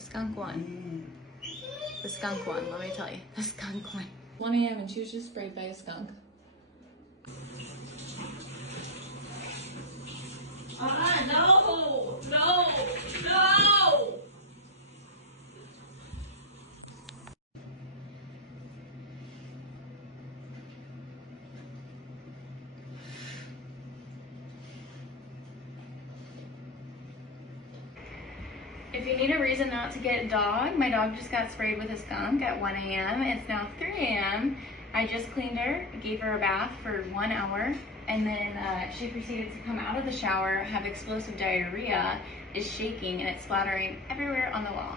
The skunk one. The skunk one, let me tell you. The skunk one. 1 a.m. and she was just sprayed by a skunk. No! No! No! If you need a reason not to get a dog, my dog just got sprayed with a skunk at 1 a.m. It's now 3 a.m. I just cleaned her, gave her a bath for 1 hour, and then she proceeded to come out of the shower, have explosive diarrhea, is shaking, and it's splattering everywhere on the wall.